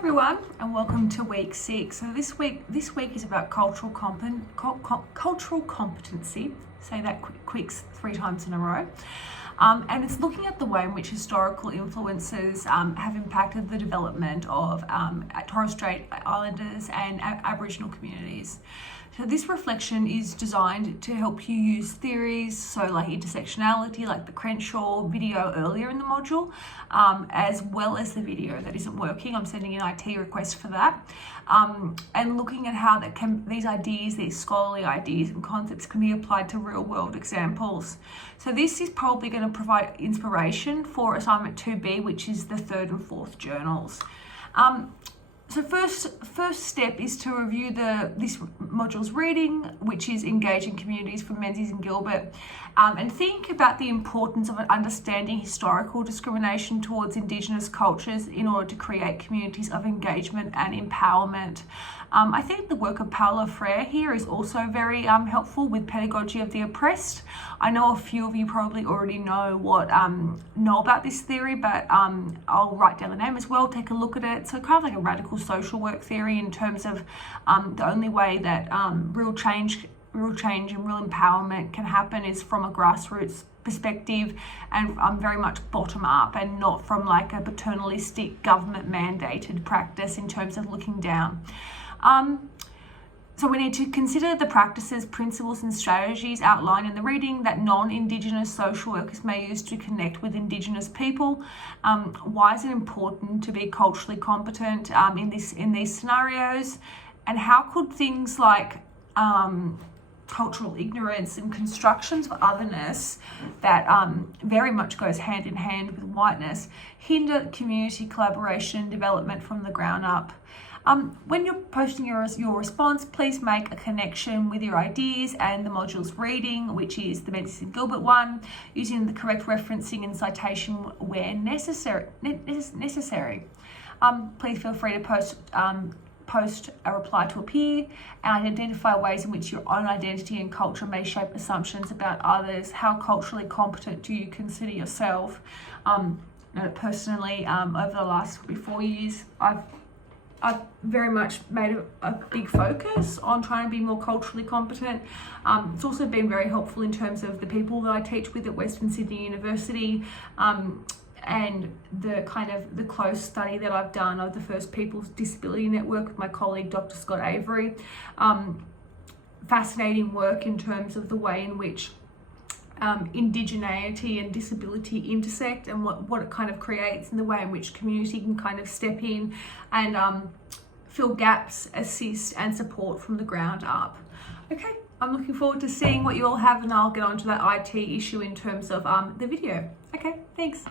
everyone, and welcome to week 6. So this week is about cultural competency. Say that quick 3 times in a row. And it's looking at the way in which historical influences have impacted the development of Torres Strait Islanders and Aboriginal communities. So this reflection is designed to help you use theories, so like intersectionality, like the Crenshaw video earlier in the module, as well as the video that isn't working. I'm sending an IT request for that. And looking at how these ideas, these scholarly ideas and concepts can be applied to real world examples. So this is probably going to provide inspiration for assignment 2B, which is the 3rd and 4th journals. So first step is to review this module's reading, which is Engaging Communities from Menzies and Gilbert, and think about the importance of understanding historical discrimination towards Indigenous cultures in order to create communities of engagement and empowerment. I think the work of Paulo Freire here is also very helpful with Pedagogy of the Oppressed. I know a few of you probably already know about this theory, but I'll write down the name as well, take a look at it. So kind of like a radical social work theory in terms of the only way that real change and real empowerment can happen is from a grassroots perspective and very much bottom up, and not from like a paternalistic government mandated practice in terms of looking down. So we need to consider the practices, principles and strategies outlined in the reading that non-Indigenous social workers may use to connect with Indigenous people. Why is it important to be culturally competent in these scenarios? And how could things like cultural ignorance and constructions of otherness that very much goes hand in hand with whiteness hinder community collaboration and development from the ground up? When you're posting your response, please make a connection with your ideas and the module's reading, which is the Menzies and Gilbert one, using the correct referencing and citation where necessary. Please feel free to post a reply to a peer and identify ways in which your own identity and culture may shape assumptions about others. How culturally competent do you consider yourself? Personally, over the last 4 years, I've very much made a big focus on trying to be more culturally competent. It's also been very helpful in terms of the people that I teach with at Western Sydney University, and the close study that I've done of the First Peoples Disability Network with my colleague Dr. Scott Avery. Fascinating work in terms of the way in which indigeneity and disability intersect, and what it kind of creates, and the way in which community can kind of step in and fill gaps, assist and support from the ground up. Okay, I'm looking forward to seeing what you all have, and I'll get onto that IT issue in terms of the video. Okay, thanks.